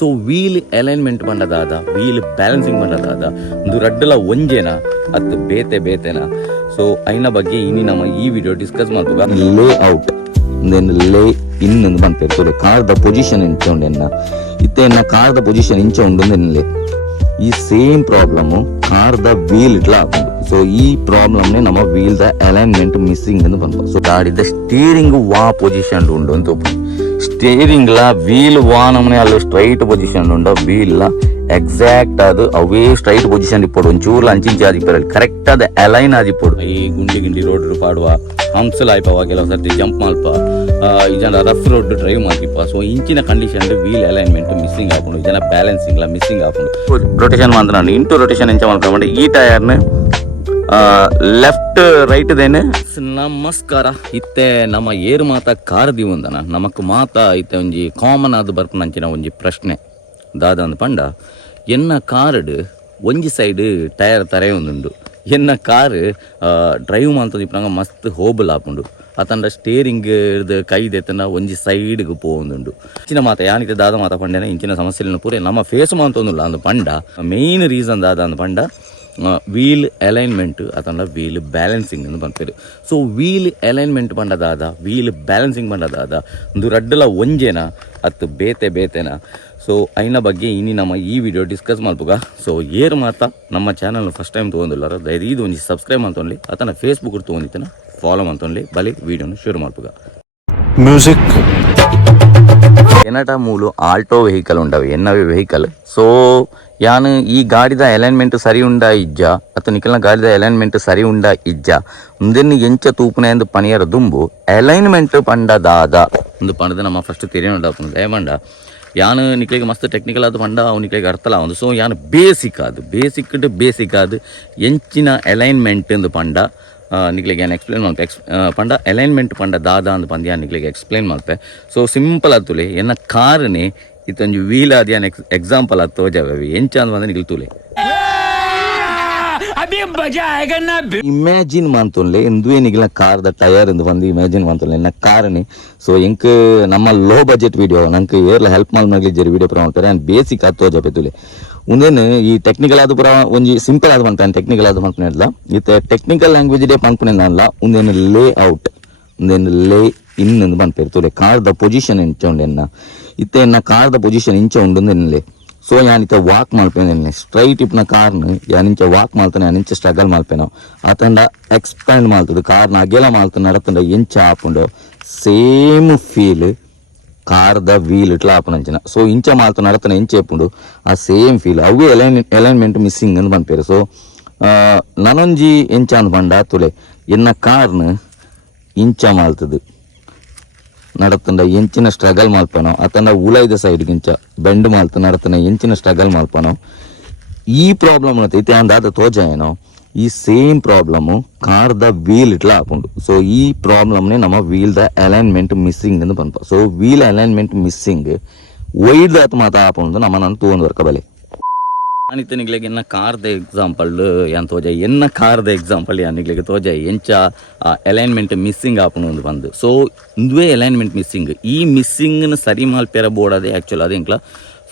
So wheel alignment ಪಂಡದಾದ wheel balancing ಪಂಡದಾದ ಒಂದು ರಡ್ಡಲ ಒಂಜೇನ ಅದು ಬೇತೆನಾ ಸೊ ಐನ ಬಗ್ಗೆ ಇನಿ ನಮ್ಮ ಈ ವಿಡಿಯೋ ಡಿಸ್ಕಸ್ ಮಾಡ್ತುಗ ಲೇ ಔಟ್ ಲೇ ಇನ್ ಬಂದ್ಪೇರು ಕಾರ್ದ ಪೊಸಿಷನ್ ಇಂಚ ಉಂಡೆನ್ನ ಇತ್ತೆ ಕಾರ್ದ ಪೊಸಿಷನ್ ಇಂಚ ಉಂಡು ಈ ಸೇಮ್ ಪ್ರಾಬ್ಲಮ್ ಕಾರ್ದ ವೀಲ್ ಇಟ್ಲ ಆಪುಂಡು ಸೊ ಈ ಪ್ರಾಬ್ಲಮ್ ನಮ್ಮ ವೀಲ್ ದ ಅಲೈನ್ಮೆಂಟ್ ಮಿಸ್ಸಿಂಗ್ ಎಂದು ಬಂತು ಸೊ ಗಾಡಿದ ಸ್ಟೀರಿಂಗ್ ವಾ ಪೊಸಿಷನ್ ಉಂಡು ಅಂತ ಸ್ಟೀರಿಂಗ್ ಲ ವೀಲ್ ವಾ ನಮ್ಮನೆ ಅಲ್ಲಿ ಸ್ಟ್ರೈಟ್ ಪೊಸಿಷನ್ ಉಂಡು ವೀಲ್ ಲ ಎಕ್ಸಾಕ್ಟ್ ಅದು ಅವೇ ಸ್ಟ್ರೈಟ್ ಪೊಸಿಷನ್ ಇಪ್ಪಡು ಒಂಚೂರ್ಲ ಅಂಚಿಂಚೆ ಆದಿಪ್ಪರಲ್ಲಿ ಕರೆಕ್ಟ್ ಆದ ಅಲೈನ್ ಆದಿಪ್ಪಡು ಈ ಗುಂಡಿ ರೋಡ್ ಪಾಡುವ ಹಂಸಲ್ ಆಯ್ಪವ ಕೆಲವು ಸರ್ತಿ ಜಂಪ್ ಮಲ್ಪ ಜನ ರಫ್ ರೋಡ್ ಡ್ರೈವ್ ಮಾಡ್ತಿಪ್ಪ ಸೊ ಇಂಚಿನ ಕಂಡೀಷನ್ ವೀಲ್ ಅಲೈನ್ಮೆಂಟ್ ಮಿಸ್ಸಿಂಗ್ ಆಪುಂಡು ಜನ ಬ್ಯಾಲೆನ್ಸಿಂಗ್ ಮಿಸ್ಸಿಂಗ್ ಆಪುಂಡು ರೊಟೇಷನ್ ಮಾತ್ರ ಇಂಟು ರೊಟೇಷನ್ ಎಂಚ ಮಾಡ್ಕೊಂಡೆ ಈ ಟೈರ್ನ ಲೆಫ್ಟ್ ರೈಟ್ ದೇನೆ ನಮಸ್ಕಾರ ಇತ್ತೆ ನಮ್ಮ ಏರು ಮಾತ ಕಾರ್ ದಿವಂದನ ನಮಕ್ ಮಾತ ಇತ್ತೆ ಒಂಜಿ ಕಾಮನ್ ಆದ್ ಬರ್ಪನಂಚಿನ ಒಂಜಿ ಪ್ರಶ್ನೆ ದಾದ ಅಂದ್ ಪಂಡ ಎನ್ನ ಕಾರ್ಡ್ ಒಂಜಿ ಸೈಡ್ ಟೈರ್ ತರೆ ಒಂದುಂಡು ಎನ್ನ ಕಾರ್ ಡ್ರೈವ್ ಮಾಡ್ತದಿಪ್ಪನಂಗ ಮಸ್ತ್ ಹೋಬಲ್ ಆಪುಂಡು ಅತಂಡ ಸ್ಟೇರಿಂಗ್ ಕೈದೆತ್ತನ ಒಂಜಿ ಸೈಡ್ಗೆ ಪೋವೊಂದುಂಡು ಇಂಚಿನ ಮಾತ ಯಾನಿತ್ತೆ ದಾದ ಮಾತ ಪಂಡೇನೆ ಇಂಚಿನ ಸಮಸ್ಯೆನ ಪೂರೆ ನಮ್ಮ ಫೇಸ್ ಮಾತೊಂದುಲ್ಲ ಅಂದ್ ಪಂಡ ಮೇನ್ ರೀಸನ್ ದಾದ ಅಂದ್ ಪಂಡ ವೀಲ್ ಅಲೈನ್ಮೆಂಟ್ ಅತಂಡ ವೀಲ್ ಬ್ಯಾಲೆನ್ಸಿಂಗ್ ಎಂದು ಬಂದ್ಪೇರು ಸೊ ವೀಲ್ ಅಲೈನ್ಮೆಂಟ್ ಪಂಡದಾದ ವೀಲ್ ಬ್ಯಾಲೆನ್ಸಿಂಗ್ ಪಂಡದಾದ ಒಂದು ರಡ್ಡಲ ಒಂಜೇನ ಅತ್ತು ಬೇತೆನಾ ಸೊ ಐನ ಬಗ್ಗೆ ಇನಿ ನಮ್ಮ ಈ ವಿಡಿಯೋ ಡಿಸ್ಕಸ್ ಮಾಡ್ಪುಗ ಸೊ ಏರ್ ಮಾತ ನಮ್ಮ ಚಾನಲ್ ಫಸ್ಟ್ ಟೈಮ್ ತೊಗೊಂಡಿಲ್ಲಾರ ದಯದು ಇದು ಒಂಜಿ ಸಬ್ಸ್ಕ್ರೈಬ್ ಮಾಡ್ತೊಂಡ್ಲಿ ಅತನ ಫೇಸ್ಬುಕ್ ತೊಗೊಂಡಿತ್ತನ ಫಾಲೋ ಮಾಡ್ತೊಂಡ್ಲಿ ಬಲಿ ವಿಡಿಯೋನ ಶುರು ಮಾಡ್ಪುಗ ಮ್ಯೂಸಿಕ್ ಎನ್ನಟ ಮೂಲು ಆಲ್ಟೋ ವೆಹಿಕಲ್ ಉಂಡವೆ ಎನ್ನವೇ ವೆಹಿಕಲ್ ಸೊ ಯಾನ್ ಈ ಗಾಡಿದ ಅಲೈನ್ಮೆಂಟ್ ಸರಿ ಉಂಡ ಇಜ್ಜ ಅಥವಾ ನಿಖಲ್ನ ಗಾಡಿದ ಅಲೈನ್ಮೆಂಟ್ ಸರಿ ಉಂಡ ಇಜ್ಜ ಮುಂದೆನ್ನು ಎಂಚ ತೂಪುನೆ ಎಂದು ಪಣಿಯರ ದುಂಬು ಅಲೈನ್ಮೆಂಟ್ ಪಂಡದಾದ ಒಂದು ಪಂಡದ ನಮ್ಮ ಫಸ್ಟ್ ತಿರಿಯೋಣ ದಯಮಂಡ ಯಾನ್ ನಿಕ್ಲಿಗೆ ಮಸ್ತ್ ಟೆಕ್ನಿಕಲ್ ಆದ ಪಂಡ ಅವನಿಕ್ಲಿಗೆ ಅರ್ಥಲ ಒಂದು ಸೊ ಯಾನ್ ಬೇಸಿಕ್ ಆದ ಎಂಚಿನ ಅಲೈನ್ಮೆಂಟ್ ಎಂದು ಪಂಡ ನಿಕ್ಲಿಗೆ ಏನು ಎಕ್ಸ್ಪ್ಲೇನ್ ಮಾಡ್ಪೆ ಪಂಡ ಅಲೈನ್ಮೆಂಟ್ ಪಂಡ ದಾದ ಅಂದ್ ಪಂದ್ಯ ನಿಕ್ಲಿಗೆ ಎಕ್ಸ್ಪ್ಲೇನ್ ಮಾಡ್ಪೆ ಸೊ ಸಿಂಪಲ್ ಆತುಲೆ ಎನ್ನ ಕಾರ್ನೇ ಇತ್ತೊಂಜಿ ವೀಲ್ ಆದ ಎಕ್ಸಾಂಪಲ್ ಆದ ತೋಜಾವೆ ಎಂಚ ಅಂದ್ ಬಂದ ನಿಲ್ತುಲೆ ಇಮ್ಯಾಜಿನ್ ಮಾಡ್ತೊನ್ಲೆ ಎಂದುವೆ ನಿಗಿಲ ಕಾರ್ದ ಟಯರ್ ಎಂದು ಬಂದು ಇಮ್ಯಾಜಿನ್ ಮಾಡ್ತೊನ್ಲೆ ಎನ್ನ ಕಾರ್ನೇ ಸೊ ಎಂಕ್ ನಮ್ಮ ಲೋ ಬಜೆಟ್ ವಿಡಿಯೋ ನಂಗೆ ಏರ್ಲ ಹೆಲ್ಪ್ ಮಾಡ್ಲಿ ಜರಿ ವಿಡಿಯೋ ಪುರ ಮಾಡ್ತಾರೆ ಆ್ಯಂಡ್ ಬೇಸಿಕ್ ಆದ ತೋಜಾಪೆ ತುಲೆ ಉಂದೇನು ಈ ಟೆಕ್ನಿಕಲ್ ಆದ ಪುರ ಒಂಜಿ ಸಿಂಪಲ್ ಆದ ಮಾಡ್ತಾನೆ ಟೆಕ್ನಿಕಲ್ ಆದ ಮಾಡ್ತಾನೆ ಇಲ್ಲ ಇತ್ತೆ ಟೆಕ್ನಿಕಲ್ ಲ್ಯಾಂಗ್ವೇಜ್ ಡೇ ಪಂಪನೆ ಅಲ್ಲ ಉಂದೇನು ಲೇ ಔಟ್ ಉಂದೇನು ಲೇ ಇನ್ ಎಂದು ಬಂದ್ಪೇರು ತುಲೆ ಕಾರ್ದ ಪೊಸಿಷನ್ ಇಂಚ ಉಂಡು ಎನ್ನ ಇತ್ತೆ ಎನ್ನ ಕಾರ್ದ ಪೊಸಿಷನ್ ಇಂಚ ಉಂಡು ಎನ್ನಲೆ ಸೊ ಯಾನಿತ್ತ ವಾಕ್ ಮಾಡ್ಪೇನೆ ಸ್ಟ್ರೈಟ್ ಇಪ್ನ ಕಾರ್ನ ಯಾನಿಂಚ ವಾಕ್ ಮಾಡ್ತಾನೆ ಯಾನಿಂಚ ಸ್ಟ್ರಗಲ್ ಮಾಡ್ಪೇನೋ ಆತಂಡ ಎಕ್ಸ್ಪ್ಯಾಂಡ್ ಮಾಡ್ತದೆ ಕಾರ್ನ ಅಗೆಲ ಮಾಡ್ತಾನೆ ನಡತಂಡ ಎಂಚ ಆಪುಂಡು ಸೇಮ್ ಫೀಲ್ ಕಾರ್ದ ವೀಲ್ ಇಟ್ಲ ಆಪುನಂಚಿನ ಸೊ ಇಂಚ ಮಾಡ್ತಾನೆ ನಡತನ ಎಂಚ ಆಪುಂಡು ಆ ಸೇಮ್ ಫೀಲ್ ಅವೇ ಅಲೈನ್ಮೆಂಟ್ ಮಿಸ್ಸಿಂಗ್ ಅಂತ ಬಂದ್ಪೇರು ಸೊ ನನೊಂಜಿ ಎಂಚ ಅಂದ್ ಬಂಡ ತುಲೆ ಎನ್ನ ಕಾರ್ನ ಇಂಚ ಮಾಡ್ತದೆ ನಡತಂಡ ಎಂಚಿನ ಸ್ಟ್ರಗಲ್ ಮಾಡ್ಪಾನೋ ಅತಂಡ ಉಲೈದ ಸೈಡ್ಗಿಂಚ ಬೆಂಡ್ ಮಾಡ್ತ ನಡತನ ಎಂಚಿನ ಸ್ಟ್ರಗಲ್ ಮಾಡ್ಪಾನೋ ಈ ಪ್ರಾಬ್ಲಮ್ ಐತಿ ಅಂದಾದ ತೋಜ ಏನೋ ಈ ಸೇಮ್ ಪ್ರಾಬ್ಲಮ್ ಕಾರ್ದ ವೀಲ್ ಇಟ್ಲ ಆಪುಂಡು ಸೊ ಈ ಪ್ರಾಬ್ಲಮ್ನೇ ನಮ್ಮ ವೀಲ್ ದ ಅಲೈನ್ಮೆಂಟ್ ಮಿಸ್ಸಿಂಗ್ ಎಂದು ಬಂಪ ಸೊ ವೀಲ್ ಅಲೈನ್ಮೆಂಟ್ ಮಿಸ್ಸಿಂಗ್ ವೈಡ್ ಆತ ಮಾತ ಆಪುಂಡು ನಮ್ಮ ನಾನು ತೂಂದು ವರ್ಕ ಬಲೆ ಅನಿತ ನಿಗ್ಲಿಗೆ ಎನ್ನ ಕಾರ್ದ ಎಕ್ಸಾಂಪಲ್ ಯಾನ್ ತೋಜ ಎನ್ನ ಕಾರ್ದ ಎಕ್ಸಾಂಪಲ್ ಯಾನ್ ನಿಗ್ಲಿಗೆ ತೋಜ ಎಂಚ ಅಲೈನ್ಮೆಂಟ್ ಮಿಸ್ಸಿಂಗ್ ಆಪುನು ಒಂದು ಬಂದು ಸೊ ಇಂದುವೇ ಅಲೈನ್ಮೆಂಟ್ ಮಿಸ್ಸಿಂಗ್ ಈ ಮಿಸ್ಸಿಂಗ್ನ ಸರಿ ಮಾಲ್ಪೇರ ಬೋರ್ಡ್ ಅದೇ ಆ್ಯಕ್ಚುಲ್ ಅದು ಇಂಕ್ಲ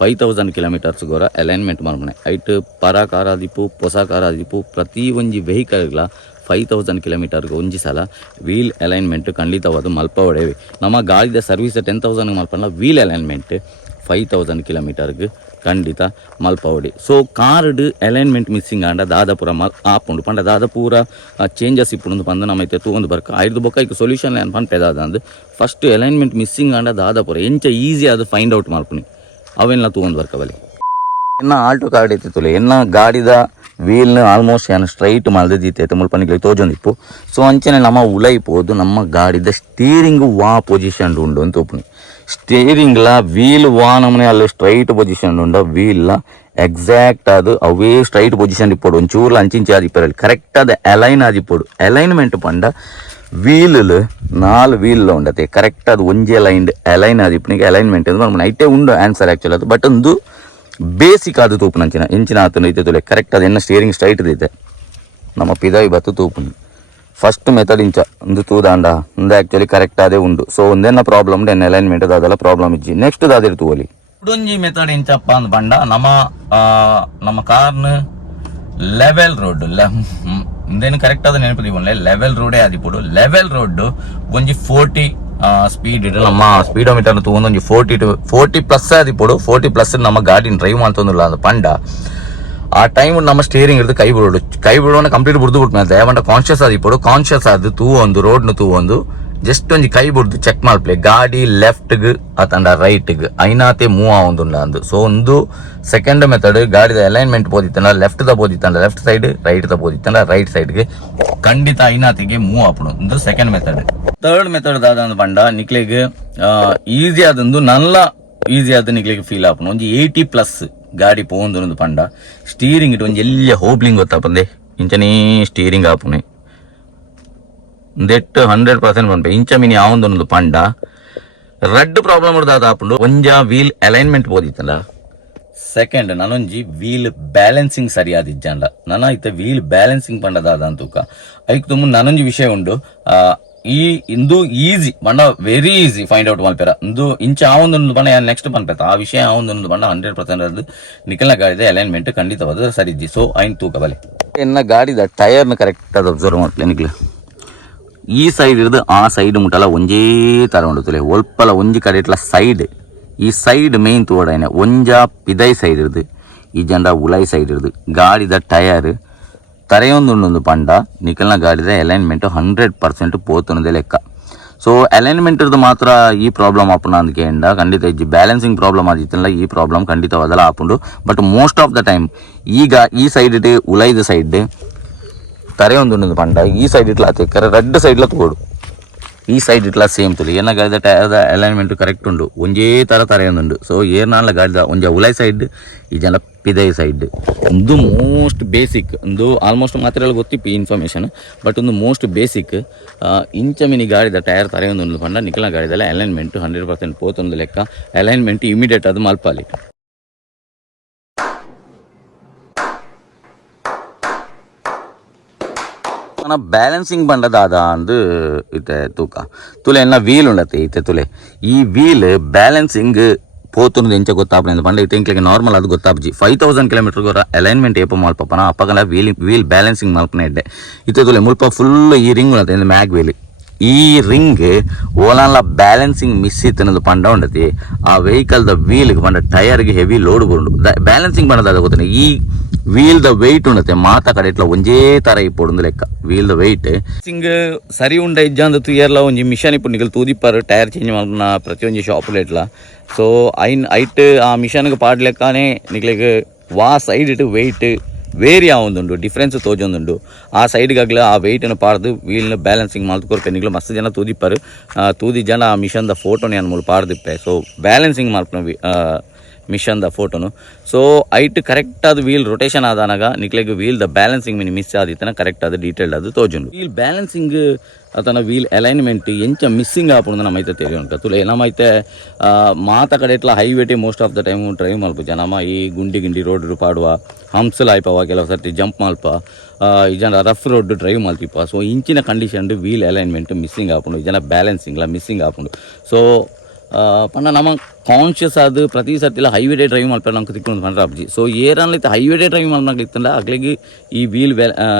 5000 ಕಿಲೋಮೀಟರ್ಸ್ ಗೋರ ಅಲೈನ್ಮೆಂಟ್ ಮಾಡ್ಮನೆ ಐಟ್ ಪರ ಕಾರ್ ಆದಿಪ್ಪು ಹೊಸ ಕಾರ್ ಆದಿಪ್ಪು ಪ್ರತಿ ಒಂಜಿ ವೆಹಿಕಲ್ಗಳ 5000 ಕಿಲೋಮೀಟರ್ಗೆ ಒಂಜಿ ಸಲ ವೀಲ್ ಅಲೈನ್ಮೆಂಟ್ ಖಂಡಿತವಾದ ಮಲ್ಪ ಹೊಡೆವಿ ನಮ್ಮ ಗಾಡಿದ ಸರ್ವಿಸ್ 10,000 ಮಲ್ಪಲ್ಲ ವೀಲ್ ಅಲೈನ್ಮೆಂಟ್ 5000 ಕಿಲೋಮೀಟರ್ಗೆ ಖಂಡಿತ ಮಲ್ಪ ಹೊಡಿ so card alignment missing and ದಾದ ಪೂರ ಆಪುಂಡು ಪಂಡ ದಾದ ಪೂರ ಚೇಂಜಸ್ ಇಪ್ಪುಂಡು ಪಂದು ನಮ್ಮ ಐತೆ ತೂಂದು ಬರ್ಕ ಐದು ಬೊಕ್ಕ ಈಗ ಸೊಲ್ಯೂಷನ್ ಏನು ಪಂಪೆ ದಾದ ಅಂದು ಫಸ್ಟ್ ಅಲೈನ್ಮೆಂಟ್ ಮಿಸ್ಸಿಂಗ್ ಆಂಡ ದಾದ ಪೂರ ಎಂಚ ಈಸಿ ಅದು ಫೈಂಡ್ ಔಟ್ ಮಾಡ್ಪುನಿ ಅವೆಲ್ಲ ತೂಂದು ಬರ್ಕ ಬಲಿ ಎನ್ನ ಆಲ್ಟೋ ಕಾರ್ಡ್ ಐತಿತ್ತುಲೆ ಎನ್ನ ಗಾಡಿದ ವೀಲ್ನ ಆಲ್ಮೋಸ್ಟ್ ಏನು ಸ್ಟ್ರೈಟ್ ಮಲ್ದಿತ್ತೈತೆ ಮುಲ್ಪನಿಗೆ ತೋಜೊಂದಿಪ್ಪು ಸೊ ಅಂಚನೆ ನಮ್ಮ ಉಲೈಪೋದು ನಮ್ಮ ಗಾಡಿದ ಸ್ಟೀರಿಂಗ್ ವಾ ಪೊಸಿಷನ್ ಉಂಡು ಅಂತ ಒಪ್ಪುನಿ ಸ್ಟೇರಿಂಗ್ಲ ವೀಲ್ ವಾ ನಮ್ಮನೆ ಅಲ್ಲಿ ಸ್ಟ್ರೈಟ್ ಪೊಸಿಷನ್ ಉಂಡ ವೀಲ್ಲ ಎಕ್ಸಾಕ್ಟ್ ಅದು ಅವೇ ಸ್ಟ್ರೈಟ್ ಪೊಸಿಷನ್ ಇಪ್ಪಡು ಒಂಚೂರ್ಲ ಅಂಚಿಂಚೆ ಆದಿಪ್ಪರಲ್ಲಿ ಕರೆಕ್ಟ್ ಆದ ಅಲೈನ್ ಆದಿಪ್ಪಡು ಅಲೈನ್ಮೆಂಟ್ ಪಂಡ ವೀಲ್ 4 ವೀಲ್ ಉಂಡತೆ ಕರೆಕ್ಟ್ ಅದು ಒಂಜಿ ಅಲೈನ್ ಆದಿಪ್ಪನಿಗೆ ಅಲೈನ್ಮೆಂಟ್ ಎಂದು ನಮ್ಮ ಐಟೇ ಉಂಡು ಆನ್ಸರ್ ಆ್ಯಕ್ಚುಲ್ ಅದು ಬಟ್ ಒಂದು ಬೇಸಿಕ್ ಆದ ತೂಪು ನಂಚಿನ ಎಂಚಿನ ಆತನು ಐತೆ ತುಲೆ ಕರೆಕ್ಟ್ ಅದು ಎನ್ನ ಸ್ಟೇರಿಂಗ್ ಸ್ಟ್ರೈಟ್ ಇದೈತೆ ನಮ್ಮ ಪಿದಾಯಿ ಬತ್ತು ತೂಪುನಿ ಫಸ್ಟ್ ಮೆಥಡ್ ಇಂಚ ಒಂದು ತೂದಾಂಡ ಒಂದು ಆ್ಯಕ್ಚುಲಿ ಕರೆಕ್ಟ್ ಅದೇ ಉಂಡು ಸೊ ಒಂದೇನ ಪ್ರಾಬ್ಲಮ್ ಎನ್ನ ಅಲೈನ್ಮೆಂಟ್ ಅದೆಲ್ಲ ಪ್ರಾಬ್ಲಮ್ ಇಜ್ಜಿ ನೆಕ್ಸ್ಟ್ ದಾದಿರ್ ತೂವಲಿ ಉಡೊಂಜಿ ಮೆಥಡ್ ಎಂಚಪ್ಪ ಅಂದ್ ಪಂಡ ನಮ್ಮ ಕಾರ್ನ ಲೆವೆಲ್ ರೋಡ್ ಇಂದೇನು ಕರೆಕ್ಟ್ ಆದ ನೆನಪದಿವೊಂಡ್ಲೆ ಲೆವೆಲ್ ರೋಡೇ ಆದಿಪ್ಪುಡು ಲೆವೆಲ್ ರೋಡ್ ಒಂಜಿ 40 ಸ್ಪೀಡ್ ಇಡು ನಮ್ಮ ಸ್ಪೀಡೋಮೀಟರ್ ತಗೊಂಡು ಒಂಜಿ 40 ಪ್ಲಸ್ ಆದಿಪ್ಪುಡು 40 ಪ್ಲಸ್ ನಮ್ಮ ಗಾಡಿನ ಡ್ರೈವ್ ಮಾಡ್ತೊಂದಿಲ್ಲ ಅದು ಪಂಡ ಆ ಟೈಮ್ ನಮ್ಮ ಸ್ಟೇರಿಂಗ್ ಹಿಡಿದು ಕೈ ಬಿಡೋಣ ಕಂಪ್ಲೀಟ್ ಬಿಡ್ದು ಬಿಟ್ಟು ಮೇಲೆ ದಯವಂಡ ಕಾನ್ಶಿಯಸ್ ಆದಿಪ್ಪುಡು ಕಾನ್ಶಿಯಸ್ ಆದ ತೂವೊಂದು ರೋಡ್ನು ತೂವೊಂದು ಜಸ್ಟ್ ಒಂಜಿ ಕೈ ಬಿಡ್ದು ಚೆಕ್ ಮಾಡ್ಪ್ಲೆ ಗಾಡಿ ಲೆಫ್ಟ್ಗ್ ಅತಂಡ ರೈಟ್ಗ್ ಐನಾತೆ ಮೂವ್ ಆವೊಂದುಂಡ ಅಂದು ಸೊ ಒಂದು ಸೆಕೆಂಡ್ ಮೆಥಡ್ ಗಾಡಿದ ಅಲೈನ್ಮೆಂಟ್ ಬೋದಿತ್ತಂಡ ಲೆಫ್ಟ್ ದ ಬೋದಿತ್ತಂಡ ಲೆಫ್ಟ್ ಸೈಡ್ ರೈಟ್ ದ ಬೋದಿತ್ತಂಡ ರೈಟ್ ಸೈಡ್ಗೆ ಖಂಡಿತ ಐನಾತಿಗೆ ಮೂವ್ ಆಪುಡು ಒಂದು ಸೆಕೆಂಡ್ ಮೆಥಡ್. ಥರ್ಡ್ ಮೆಥಡ್ ದಾದ ಪಂಡ ನಿಕ್ಲೆಗ್ ಈಸಿ ಆದಂದು ನಲ್ಲ ಈಸಿ ಆದ ನಿಕ್ಲೆಗ್ ಫೀಲ್ ಆಪುನು ಒಂಜಿ 80 ಪ್ಲಸ್ ಗಾಡಿ ಪೋಂದು ಪಂಡ ಸ್ಟೀರಿಂಗ್ ಇಟ್ಟು ಒಂಜಿ ಎಲ್ಲ ಹೋಬ್ಲಿಂಗ್ ಗೊತ್ತಾಪಂದೆ ಇಂಚನೇ ಸ್ಟೀರಿಂಗ್ ಆಪುನೆ ದೆಟ್ 100% ಪನ್ಪೆ ಇಂಚ ಮಿನಿ ಆವೊಂದು ಪಂಡ ರೆಡ್ ಪ್ರಾಬ್ಲಮ್ ಇಡ್ದಾದ ಆಪುಂಡು ಒಂಜ ವೀಲ್ ಅಲೈನ್ಮೆಂಟ್ ಬೋದಿತ್ತಲ್ಲ ಸೆಕೆಂಡ್ ನಾನೊಂಜಿ ವೀಲ್ ಬ್ಯಾಲೆನ್ಸಿಂಗ್ ಸರಿಯಾದಿಜ್ಜಂಡ ನನ್ನ ಇತ್ತ ವೀಲ್ ಬ್ಯಾಲೆನ್ಸಿಂಗ್ ಪಂಡದಾದ ಅಂತೂಕ ಐಕ್ ತುಂಬ ನಾನೊಂಜಿ ವಿಷಯ ಉಂಡು ಇಂದು ಈಸಿ ಬಣ್ಣ ವೆರಿ ಈಸಿ ಫೈಂಡ್ ಔಟ್ ಮಲ್ಪೆರ ಇಂದು ಇಂಚ ಆವೊಂದು ಬಣ್ಣ ನೆಕ್ಸ್ಟ್ ಪನ್ಪೆತ ಆ ವಿಷಯ ಆವೊಂದು ಬಣ್ಣ 100% ಅದು ನಿಖಲ್ನ ಗಾಡಿದ ಅಲೈನ್ಮೆಂಟ್ ಖಂಡಿತವಾದ ಸರಿಜ್ಜಿ ಸೊ ಐನ್ ತೂಕ ಬಲೆ ಎನ್ನ ಗಾಡಿದ ಟೈರ್ನ ಕರೆಕ್ಟ್ ಆದ ಅಬ್ಸರ್ವ್ ಮಾಡ್ಲೆ ನಿಕ್ಲೆ ಈ ಸೈಡ್ ಇರೋದು ಆ ಸೈಡ್ ಮುಟ್ಟಲ್ಲ ಒಂಜೇ ತರ ಉಂಡುತ್ತಲೆ ಒಲ್ಪಲ ಒಂಜಿ ಕಡೆ ಇಟ್ಲ ಸೈಡ್ ಈ ಸೈಡ್ ಮೇನ್ ತೋಡಾಯನೆ ಒಂಜ ಪಿದೈ ಸೈಡ್ ಇರೋದು ಈ ಜಂಡ ಉಲೈ ಸೈಡ್ ಇರೋದು ಗಾಡಿದ ಟಯರ್ ತರೆಯೊಂದು ಪಂಡ ನಿಖಲ್ನ ಗಾಡಿದ ಅಲೈನ್ಮೆಂಟ್ 100% ಪೋತುನದೇ ಲೆಕ್ಕ ಸೊ ಅಲೈನ್ಮೆಂಟ್ ಇರೋದು ಮಾತ್ರ ಈ ಪ್ರಾಬ್ಲಮ್ ಆಪುನ ಅಂದ್ಕೆ ಖಂಡಿತ ಇಜ್ಜಿ ಬ್ಯಾಲೆನ್ಸಿಂಗ್ ಪ್ರಾಬ್ಲಮ್ ಆದಿತ್ತಲ್ಲ ಈ ಪ್ರಾಬ್ಲಮ್ ಖಂಡಿತವಾದಲ್ಲ ಆಪುಂಡು but most of the time ಈಗ ಈ ಸೈಡ್ ಇಟ್ಟು ಉಲೈದ ಸೈಡ್ ತರೆಯೊಂದು ಪಂಡ ಈ ಸೈಡ್ ಇಟ್ಲ ತೆಕ್ಕರೆ ರೆಡ್ ಸೈಡ್ಲ ತೋಡು ಈ ಸೈಡ್ ಇಟ್ಲ ಸೇಮ್ ತುಲಿ ಏನ ಗಾಡಿದ ಟಯರ್ದ ಅಲೈನ್ಮೆಂಟ್ ಕರೆಕ್ಟ್ ಉಂಡು ಒಂಜೇ ತರ ತರೆಯೊಂದುಂಡು ಸೊ ಏನಾಲ ಗಾಡಿದ ಒಂಜ ಉಲೈ ಸೈಡ್ ಈ ಜನ ಪಿದೈ ಸೈಡ್ ಒಂದು ಮೋಸ್ಟ್ ಬೇಸಿಕ್ ಒಂದು ಆಲ್ಮೋಸ್ಟ್ ಮಾತ್ರ ಗೊತ್ತಿಪ್ಪಿ ಇನ್ಫಾರ್ಮೇಷನ್ ಬಟ್ ಒಂದು ಮೋಸ್ಟ್ ಬೇಸಿಕ್ ಇಂಚ ಮಿನಿ ಗಾಡಿದ ಟಯರ್ ತರೆಯೊಂದು ಪಂಡ ನಿಖಲ್ನ ಗಾಡಿದಲ್ಲ ಅಲೈನ್ಮೆಂಟ್ 100% ಪೋತೊಂದು ಲೆಕ್ಕ ಅಲೈನ್ಮೆಂಟ್ ಇಮಿಡಿಯೇಟ್ ಅದು ಮಲ್ಪಾಲಿ ಬ್ಯಾಲೆನ್ಸಿಂಗ್ ಬಂಡದಾದ ಅಂದು ಇತ್ತೆ ತೂಕ ತುಲೆ ಎಲ್ಲ ವೀಲ್ ಉಂಡತ್ತೆ ಇತ್ತೆ ತುಲೆ ಈ ವೀಲ್ ಬ್ಯಾಲೆನ್ಸಿಂಗ್ ಪೋತುನದು ಎಂಚ ಗೊತ್ತಾಪನೆ ಪಂಡ ಇತ್ತೆ ಇಂಕ್ಲೆಗೆ ನಾರ್ಮಲ್ ಅದು ಗೊತ್ತಾಪ್ಜಿ 5000 ಕಿಲೋಮೀಟರ್ ಗೊರ ಅಲೈನ್ಮೆಂಟ್ ಏಪ ಮಲ್ಪನ ಅಪ್ಪಗಲ ವೀಲ್ ಬ್ಯಾಲೆನ್ಸಿಂಗ್ ಮಲ್ಪನೆ ಇಡ್ಡೆ ಇತ್ತೆ ತುಲೆ ಮುಲ್ಪ ಫುಲ್ ಈ ರಿಂಗ್ ಉಂಡತ್ತೆ ಮ್ಯಾಗ್ ವೀಲ್ ಈ ರಿಂಗ್ ಓಲಾನ್ಲ ಬ್ಯಾಲೆನ್ಸಿಂಗ್ ಮಿಸ್ ಇತ್ತನದು ಪಂಡ ಉಂಡತಿ ಆ ವೆಹಿಕಲ್ದ ವೀಲ್ಗೆ ಪಂಡ ಟಯರ್ಗೆ ಹೆವಿ ಲೋಡ್ ಬರುಂಡು ಬ್ಯಾಲೆನ್ಸಿಂಗ್ ಪಂಡದಾದ ಗೊತ್ತಾನೆ ಈ ವೀಲ್ ದ ವೆಯ್ಟ್ ಉಂಡತೆ ಮಾತ ಕಡೆ ಇಟ್ಲ ಒಂಜೇ ತರ ಇಪ್ಪೊಡು ಲೆಕ್ಕ ವೀಲ್ ದ ವೆಯ್ಟ್ ಸಿಂಗ್ ಸರಿ ಉಂಡ ಇಜ್ಜಂದು ತುಯರ್ಲ ಒಂಜಿ ಮಿಷನ್ ಇಪ್ಪು ನಿಗಲ್ ತೂದಿಪ್ಪರ್ ಟೈರ್ ಚೇಂಜ್ ಮಾಡ್ನ ಪ್ರತಿಯೊಂಜಿ ಶಾಪ್ಲ ಇಟ್ಲ ಸೊ ಐಟ್ ಆ ಮಿಷನ್ಗೆ ಪಾಡ್ಲೆಕ್ಕನೆ ನಿಗ್ಲಿಗೆ ವಾ ಸೈಡ್ ಇಟ್ಟು ವೆಯ್ಟ್ ವೇರಿ ಆವೊಂದುಂಡು ಡಿಫ್ರೆನ್ಸ್ ತೋಜೊಂದುಂಡು ಆ ಸೈಡ್ಗಾಗ್ಲ ಆ ವೆಯ್ಟನ್ನು ಪಾಡ್ದು ವೀಲ್ನ ಬ್ಯಾಲೆನ್ಸಿಂಗ್ ಮಲ್ತ್ಕೊರ್ಪೆ ನಿಗ್ಲು ಮಸ್ತ್ ಜನ ತೂದಿಪ್ಪರು ತೂದಿ ಜನ ಆ ಮಿಷನ್ದ ಫೋಟೋನ ಏನು ಮೂಲ ಪಾಡ್ದಿಪ್ಪೆ ಸೊ ಬ್ಯಾಲೆನ್ಸಿಂಗ್ ಮಲ್ಪನ ಮಿಷನ್ದ ಫೋಟೋನು ಸೊ ಐಟ್ ಕರೆಕ್ಟ್ ಆದ ವೀಲ್ ರೊಟೇಷನ್ ಆದಾನಾಗ ನಿಕ್ಲೆಗ್ ವೀಲ್ ದ ಬ್ಯಾಲೆನ್ಸಿಂಗ್ ಮಿನಿ ಮಿಸ್ ಆದಿತ್ತನ ಕರೆಕ್ಟ್ ಆದ ಡೀಟೇಲ್ಡ್ ಅದು ತೋಜುಂಡು ವೀಲ್ ಬ್ಯಾಲೆನ್ಸಿಂಗ್ ಅತನ ವೀಲ್ ಅಲೈನ್ಮೆಂಟ್ ಎಂಚ ಮಿಸ್ಸಿಂಗ್ ಆಪುಂಡು ನಮ್ಮೈತೆ ತಿಳಿಯುಂಟು ತುಲೆ ನಮ್ಮೈತೆ ಮಾತ ಕಡೆ ಇಟ್ಲ ಹೈವೇಟೆ most of the time drive ಮಲ್ಪುಜ ನಮ್ಮ ಈ ಗುಂಡಿ ರೋಡ್ ಪಾಡುವ ಹಂಪ್ಸಲ್ ಆಯ್ಪವ ಕೆಲವು ಸರ್ತಿ ಜಂಪ್ ಮಲ್ಪ ಈ ಜನ ರಫ್ ರೋಡ್ ಡ್ರೈವ್ ಮಲ್ತಿಪ್ಪ ಸೊ ಇಂಚಿನ ಕಂಡೀಷನ್ ವೀಲ್ ಅಲೈನ್ಮೆಂಟ್ ಮಿಸ್ಸಿಂಗ್ ಆಪುಂಡು ಜನ ಬ್ಯಾಲೆನ್ಸಿಂಗ್ಲ ಮಿಸ್ಸಿಂಗ್ ಆಪುಂಡು ಸೊ ಪಂಡ ನಮ್ಮ ಕಾನ್ಷಿಯಸ್ ಆದ ಪ್ರತಿ ಸರ್ತಿಲ್ಲ ಹೈವೇಡೆ ಡ್ರೈವ್ ಮಲ್ಪೆ ನಮ್ಗೆ ತಿಕ್ಕೊಂಡು ಪಂಡ್ರೆ ಅಬ್ಜಿ ಸೊ ಏರನ್ಲೈತೆ ಹೈವೇಡೆ ಡ್ರೈವ್ ಮಲ್ಪನಾಗ್ಲಿತ್ತಂಡ ಅಗ್ಲಿಗೆ ಈ ವೀಲ್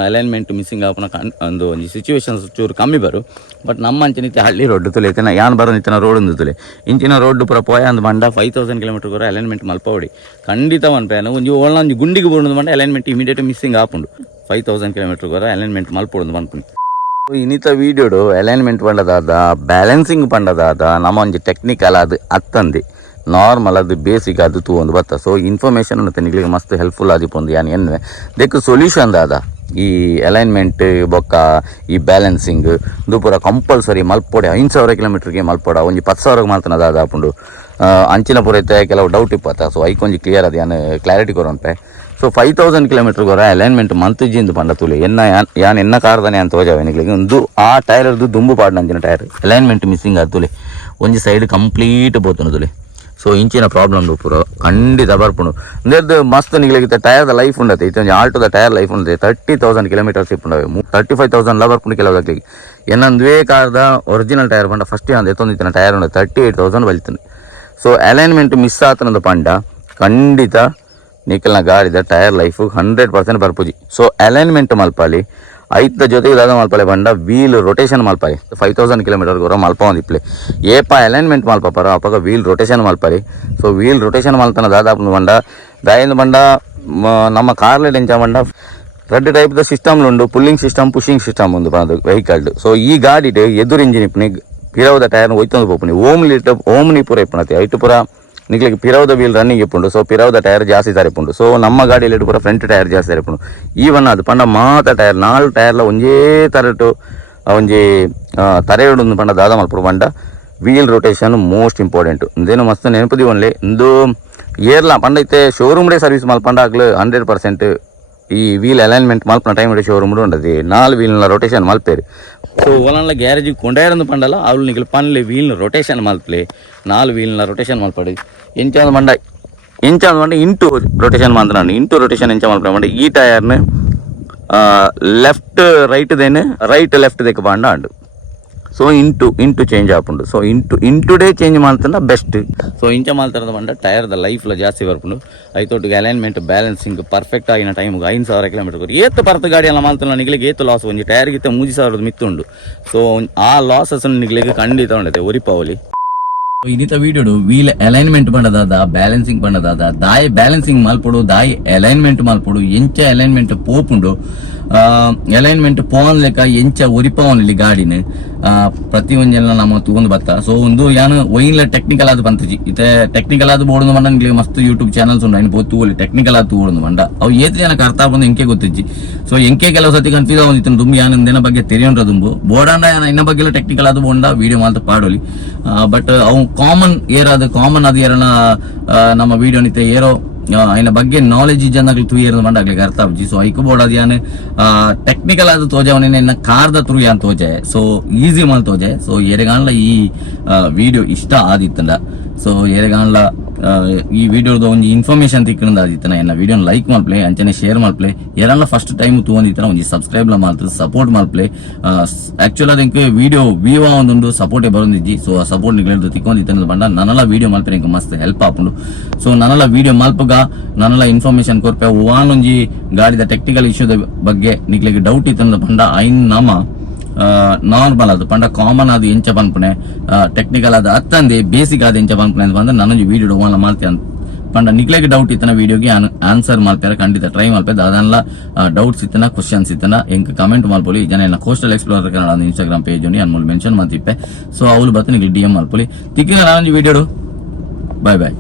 ಅಲೈನ್ಮೆಂಟ್ ಮಿಸ್ಸಿಂಗ್ ಆಪನ ಒಂದು ಸಿಚುವೇಶನ್ಸ್ ಚೂರು ಕಮ್ಮಿ ಬರು ಬಟ್ ನಮ್ಮ ಅಂಚನಿತ್ತೆ ಹಳ್ಳಿ ರೋಡ್ ತುಲೇತನ ಯಾನ್ ಬರೋ ನಿತ್ತಿನ ರೋಡ್ ಒಂದು ತುಲೆ ಇಂಚಿನ ರೋಡ್ ಪೂರ ಪೋಯ ಅಂದ್ ಮಂಡ 5000 ಕಿಲೋಮೀಟರ್ ಬರೋ ಅಲೈನ್ಮೆಂಟ್ ಮಲ್ಪವಡಿ ಖಂಡಿತ ಒಂದು ಒಂಜಿ ಒಂಜಿ ಗುಂಡಿಗೆ ಬೋಡು ಮಂಡ ಅಲೈನ್ಮೆಂಟ್ ಇಮಿಡಿಯೇಟ್ ಮಿಸ್ಸಿಂಗ್ ಆಪುಂಡು 5000 ಕಿಲೋಮೀಟರ್ ಬರೋ ಅಲೈನ್ಮೆಂಟ್ ಮಲ್ಪೋಡು ಪನ್ಪುಂಡು ಇನ್ನಿತ ವೀಡಿಯೋಡು ಅಲೈನ್ಮೆಂಟ್ ಪಂಡದಾದ ಬ್ಯಾಲೆನ್ಸಿಂಗ್ ಪಂಡದಾದ ನಮ್ಮ ಒಂಜಿ ಟೆಕ್ನಿಕಲ್ ಅದು ಅತ್ತಂದು ನಾರ್ಮಲ್ ಅದು ಬೇಸಿಕ್ ಅದು ತೂವೊಂದು ಬತ್ತ ಸೊ ಇನ್ಫಾರ್ಮೇಷನ್ ಉಂಟು ನಿಗ್ಲಿಗೆ ಮಸ್ತ್ ಹೆಲ್ಪ್ಫುಲ್ ಆದಿಪ್ಪೊಂದು ಯಾನ್ ಎನ್ವೆ ದೆಕ್ ಸೊಲ್ಯೂಷನ್ ದಾದ ಈ ಅಲೈನ್ಮೆಂಟ್ ಬೊಕ್ಕ ಈ ಬ್ಯಾಲೆನ್ಸಿಂಗ್ ಇದು ಪೂರ ಕಂಪಲ್ಸರಿ ಮಲ್ಪೊಡೆ 5000 ಕಿಲೋಮೀಟರ್ಗೆ ಮಲ್ಪೊಡ ಒಂಜಿ 10,000 ಮಾತನದಾದ ಆಪುಂಡು ಅಂಚಿನ ಪೂರ ಐತೆ ಕೆಲವು ಡೌಟ್ ಇಪ್ಪತ್ತ ಸೊ ಐಕೊಂಜಿ ಕ್ಲಿಯರ್ ಅದು ಯಾನ್ ಕ್ಲಾರಿಟಿ ಕೊರೊಂಪೆ ಸೊ 5000 ಕಿಲೋಮೀಟರ್ ಗೊರ ಅಲೈನ್ಮೆಂಟ್ ಮಂತುಜಿಂದು ಪಂಡ ತುಲೆ ಯಾನ್ ಎನ್ನ ಕಾರ್ದಾನೆ ಅಂತ ತೋಜಾವೆ ನಿಗ್ಲಿಗೆ ಒಂದು ಆ ಟೈರ್ದು ದುಂಬು ಪಾಡ್ನ ಅಂಚಿನ ಟೈರ್ ಅಲೈನ್ಮೆಂಟ್ ಮಿಸ್ಸಿಂಗ್ ಆದ ತುಲೆ ಒಂಜಿ ಸೈಡ್ ಕಂಪ್ಲೀಟ್ ಬೋತುನು ತುಲೆ ಸೊ ಇಂಚಿನ ಪ್ರಾಬ್ಲಮ್ ಪೂರ ಖಂಡಿತ ಬರ್ಪುಂಡು ಅಂದೇದು ಮಸ್ತ್ ನಿಗ್ಲಿಗೆ ಟೈರ್ದ ಲೈಫ್ ಉಂಡತೆ ಇತ್ತೊಂದು ಆಲ್ಟೋದ ಟೈರ್ ಲೈಫ್ ಉಂಡತೆ 30,000 ಕಿಲೋಮೀಟರ್ಸ್ ಇಪ್ಪುಂಡವೆ 35,000 ಬರ್ಪುಂಡು ಕೆಲವಕ್ಕೆ ಏನಂದ್ವೇ ಕಾರ್ದ ಒರಿಜಿನಲ್ ಟೈರ್ ಪಂಡ ಫಸ್ಟ್ ಅಂದ್ ಎತ್ತೊಂದಿತ್ತಿನ ಟೈರ್ ಉಂಡ 38,000 ಬಲಿತನು ಸೊ ಅಲೈನ್ಮೆಂಟ್ ಮಿಸ್ ಆತನದು ಪಂಡ ಖಂಡಿತ ನಿಖಲ್ನ ಗಾಡಿದ ಟೈರ್ ಲೈಫ್ 100% ಬರ್ಪುಜಿ. ಸೊ ಅಲೈನ್ಮೆಂಟ್ ಮಲ್ಪಾಲಿ ಐತ ಜೊತೆಗೆ ದಾದ ಮಲ್ಪಲೆ ಬಂಡ ವೀಲ್ ರೊಟೇಷನ್ ಮಲ್ಪಾರಿ 5000 ಕಿಲೋಮೀಟರ್ ಗೊರ ಮಲ್ಪ ಒಂದಿಪ್ಲೆ ಏಪ ಅಲೈನ್ಮೆಂಟ್ ಮಲ್ಪಾರ ಅಪ್ಪಾಗ ವೀಲ್ ರೊಟೇಷನ್ ಮಲ್ಪಾರಿ. ಸೊ ವೀಲ್ ರೊಟೇಷನ್ ಮಲ್ತನ ದಾದಾಪು ಬಂಡ ದಾಯಿಂದ ಬಂಡ ನಮ್ಮ ಕಾರ್ಲೆ ಎಂಚ ಬಂಡ 2 ಟೈಪ್ದ ಸಿಸ್ಟಮ್ಲುಂಡು, ಪುಲ್ಲಿಂಗ್ ಸಿಸ್ಟಮ್, ಪುಷಿಂಗ್ ಸಿಸ್ಟಮ್ ಒಂದು ಬಂದು ವೆಹಿಕಲ್ಡ್. ಸೊ ಈ ಗಾಡಿಡ್ ಎದುರು ಇಂಜಿನ್ ಇಪ್ಪನಿ ಪಿರವದ ಟೈರ್ನ ಒಯ್ತೊಂದು ಪೋಪುನಿ ಓಮ್ನಿ ಪೂರ ಇಪ್ಪನತಿ ಐಟು ಪೂರ ನಿಕ್ಲಿಗೆ ಪಿರವದ ವೀಲ್ ರನ್ನಿಂಗ್ ಇಪ್ಪುಂಡು. ಸೊ ಪಿರವದ ಟೈರ್ ಜಾಸ್ತಿ ತರಿಪುಂಡು. ಸೊ ನಮ್ಮ ಗಾಡಿಯಲ್ಲಿ ಪೂರ ಫ್ರಂಟ್ ಟೈರ್ ಜಾಸ್ತಿ ತರಿಪುಂಡು. ಈವನ್ ಅದು ಪಂಡ ಮಾತ ಟೈರ್ 4 ಟೈರ್ಲ ಒಂಜೇ ತರಟು ಒಂಜಿ ತರೆಯೋಡು ಪಂಡ ದಾದ ಮಲ್ಪುಡು ಪಂಡ ವೀಲ್ ರೊಟೇಷನ್ ಮೋಸ್ಟ್ ಇಂಪಾರ್ಟೆಂಟ್. ಇಂದೇನು ಮಸ್ತ್ ನೆನಪದಿ ಒನ್ಲಿ ಇಂದು ಏರ್ಲ ಪಂಡ ಇತ್ತೆ ಶೋರೂಮ್ಡೇ ಸರ್ವಿಸ್ ಮಲ್ಪಂಡ ಆಗ್ಲು 100% ಈ ವೀಲ್ ಅಲೈನ್ಮೆಂಟ್ ಮಲ್ಪನ ಟೈಮ್ ಶೋರೂಮ್ ಉಂಡది 4 ವೀಲ್ನ ರೊಟೇಷನ್ ಮಲ್ಪೇರಿ. ಸೊ ಒಲನ್ಲ ಗ್ಯಾರೇಜಿಗೆ ಕೊಂಡಾಯರಂದು ಪಂಡಲ್ಲ ಅವ್ಲು ನಿಖಲ್ ಪನ್ಲೆ ವೀಲ್ನ ರೊಟೇಷನ್ ಮಲ್ಪಲೆ 4 ವೀಲ್ನ ರೊಟೇಷನ್ ಮಲ್ಪಡಿ ಎಂಚಾದ ಮಂಡ ಇಂಟು ರೊಟೇಷನ್ ಮಾತ್ರ ಇಂಟು ರೊಟೇಷನ್ ಎಂಚ ಮಲ್ಪಡ ಮಂಡ ಈ ಟೈರ್ನ ಲೆಫ್ಟ್ ರೈಟ್ ಲೆಫ್ಟ್ ದೆಕ್ಕ ಪಂಡ ಅಂಡು. ಸೊ ಇಂಟು ಚೇಂಜ್ ಆಪುಂಡು. ಸೊ ಇಂಟುಡೇ ಚೇಂಜ್ ಮಾಡ್ತಾನೆ ಬೆಸ್ಟ್. ಸೊ ಇಂಚ ಮಾಡ್ತಾರದ ಬಂಡ ಟೈರ್ದ ಲೈಫ್ಲ ಜಾಸ್ತಿ ಬರ್ಪುಂಡು. ಐತೊಟ್ಟಿಗೆ ಅಲೈನ್ಮೆಂಟ್ ಬ್ಯಾಲೆನ್ಸಿಂಗ್ ಪರ್ಫೆಕ್ಟ್ ಆಗಿನ ಟೈಮ್ಗೆ 5000 ಕಿಲೋಮೀಟರ್ ಏತ್ತು ಪರ್ತ ಗಾಡಿ ಎಲ್ಲ ಮಾಡ್ತಾನೆ ನಿಗ್ಲಿಗೆ ಏತು ಲಾಸ್ ಒಂಜಿ ಟೈರ್ಗಿತ್ತ 3000 ಮಿತ್ತುಂಡು. ಸೊ ಆ ಲಾಸಸ್ ನಿಗ್ಲಿಗೆ ಖಂಡಿತ ಉಂಡತೆ ಒರಿಪಾವಲಿ. ಇನ್ನಿತ ವೀಡಿಯೋಡು ವೀಲ್ ಅಲೈನ್ಮೆಂಟ್ ಪಂಡದಾದ ಬ್ಯಾಲೆನ್ಸಿಂಗ್ ಪಂಡದಾದ ದಾಯಿ ಬ್ಯಾಲೆನ್ಸಿಂಗ್ ಮಲ್ಪಡು ದಾಯಿ ಅಲೈನ್ಮೆಂಟ್ ಮಲ್ಪಡು ಎಂಚ ಅಲೈನ್ಮೆಂಟ್ ಪೋಪುಂಡು ಅಲೈನ್ಮೆಂಟ್ ಪೋನ್ ಲೆಕ್ಕ ಎಂಚ ಒರಿಪವನಲ್ಲಿ ಗಾಡಿನ ಪ್ರತಿ ಒಂಜೆಲ್ಲ ನಮ್ಮ ತಗೊಂಡು ಬತ್ತ. ಸೊ ಒಂದು ಯಾನು ಒಯ್ಲ ಟೆಕ್ನಿಕಲ್ ಆದ ಬಂತಜಿ ಇತ್ತೆ ಟೆಕ್ನಿಕಲ್ ಆದ ಬೋರ್ಡು ಮಂಡ ನಿಮಗೆ ಮಸ್ತ್ ಯೂಟ್ಯೂಬ್ ಚಾನಲ್ಸ್ ಉಂಡು ಅಯ್ನ ಪೋತು ಟೆಕ್ನಿಕಲ್ ಆದ ತಗೊಂಡು ಮಂಡ ಅವು ಏತ್ ಜನಕ್ಕೆ ಅರ್ಥ ಬಂದು ಎಂಕೆ ಗೊತ್ತಿಜ್ಜಿ. ಸೊ ಎಂಕೆ ಕೆಲವು ಸತಿ ಕನ್ಫ್ಯೂಸ್ ಆಗೋದಿತ್ತು ದುಂಬು ಯಾನ ದಿನ ಬಗ್ಗೆ ತೆರೆಯೋಂಡ್ರ ದುಂಬು ಬೋರ್ಡಾಂಡ ಇನ್ನ ಬಗ್ಗೆ ಟೆಕ್ನಿಕಲ್ ಆದ ಬೋಂಡ ವಿಡಿಯೋ ಮಾತ್ರ ಪಾಡೋಲಿ. ಬಟ್ ಅವು ಕಾಮನ್ ಅದು ಏರನ ನಮ್ಮ ವಿಡಿಯೋ ನಿತ್ತೆ ಏರೋ ಅಯ್ನ ಬಗ್ಗೆ ನಾಲೆಜ್ ಜನಗಳು ತೂಯರ್ ಮಂಡಾಗ್ಲಿಕ್ಕೆ ಅರ್ಥ ಆಗಿ. ಸೊ ಐಕು ಬೋರ್ಡ್ ಅದು ಯಾನು ಟೆಕ್ನಿಕಲ್ ಆದ ತೋಜವನೇನ ಕಾರ್ದ ತ್ರೂ ಯಾನ್ ತೋಜೆ. ಸೊ ಈಸಿ ಮಲ್ ತೋಜೆ. ಸೊ ಎರೆಗಾನ್ಲ ಈ ವಿಡಿಯೋ ಇಷ್ಟ ಆದಿತ್ತಂಡ ಸೊ ಎರೆಗಾನ್ಲ ಈ ವಿಡಿಯೋದ ಒಂದು ಇನ್ಫಾರ್ಮೇಶನ್ ತಿಕ್ಕಂದ ಆದಿತ್ತನ ಎನ್ನ ವಿಡಿಯೋನ ಲೈಕ್ ಮಲ್ಪ್ಲೆ ಅಂಚನೆ ಶೇರ್ ಮಲ್ಪ್ಲೆ ಯಾರನ್ನ ಫಸ್ಟ್ ಟೈಮ್ ತಗೊಂಡಿತ್ತನ ಒಂದು ಸಬ್ಸ್ಕ್ರೈಬ್ ಮಾಡ್ತಾರೆ ಸಪೋರ್ಟ್ ಮಲ್ಪ್ಲೆ. ಆಕ್ಚುಲ್ ಅದಕ್ಕೆ ವಿಡಿಯೋ ವಿವಾ ಒಂದೊಂದು ಸಪೋರ್ಟೇ ಬರೋದಿಜ್ಜಿ. ಸೊ ಆ ಸಪೋರ್ಟ್ ನಿಗಲಿದ್ದು ತಿಕ್ಕೊಂಡಿತ್ತ ಬಂಡ ನನ್ನೆಲ್ಲ ವಿಡಿಯೋ ಮಲ್ಪೆ ನಿಂಗೆ ಮಸ್ತ್ ಹೆಲ್ಪ್ ಆಪುಂಡು. ಸೊ ನನ್ನೆಲ್ಲ ವಿಡಿಯೋ ಮಲ್ಪಗ ನನ್ನೆಲ್ಲ ಇನ್ಫಾರ್ಮೇಶನ್ ಕೊರ್ಪೆ ಓವಾನೊಂಜಿ ಗಾಡಿದ ಟೆಕ್ನಿಕಲ್ ಇಶ್ಯೂದ ಬಗ್ಗೆ ನಿಗ್ಲಿಗೆ ಡೌಟ್ ಇತ್ತಂದ ಬಂಡ ಐನ್ ನಮ್ಮ ನಾರ್ಮಲ್ ಅದು ಪಂಡ ಕಾಮನ್ ಅದು ಎಂಚ ಪನ್ಪುಣೆ ಟೆಕ್ನಿಕಲ್ ಅದು ಅತ್ತಂದೆ ಬೇಸಿಕ್ ಆದ ಎಂಚ ಪನ್ಪುಣೆ ಅಂತ ಬಂದ ನಾನೊಂದು ವಿಡಿಯೋ ಓವನ್ ಮಾಡ್ತೇನೆ ಅಂತ ಪಂಡ ನಿಕ್ಲೆಗೆ ಡೌಟ್ ಇತ್ತನ ವಿಡಿಯೋಗೆ ಆನ್ಸರ್ ಮಾಡ್ತಾರೆ ಖಂಡಿತ ಟ್ರೈ ಮಾಡ್ತೇವೆ. ಅದನ್ನೆಲ್ಲ ಡೌಟ್ಸ್ ಇತ್ತನ ಕ್ವಶನ್ಸ್ ಇತ್ತನ ಎಂಕ್ ಕಮೆಂಟ್ ಮಾಡ್ಬೋದು. ಜನ ಎಲ್ಲ coastal explorer Kannada Instagram page ಉಂಡಿ ಅನ್ಮೂಲ್ ಮೆನ್ಷನ್ ಮಾಡ್ತಿಪ್ಪೆ. ಸೊ ಅವ್ಲು ಬತ್ತ ನಿಗ್ಲಿ DM ಮಾಡ್ಬೋದು ತಿಕ್ಕಿನ ನಾನೊಂದು ವಿಡಿಯೋ. ಬಾಯ್ ಬಾಯ್.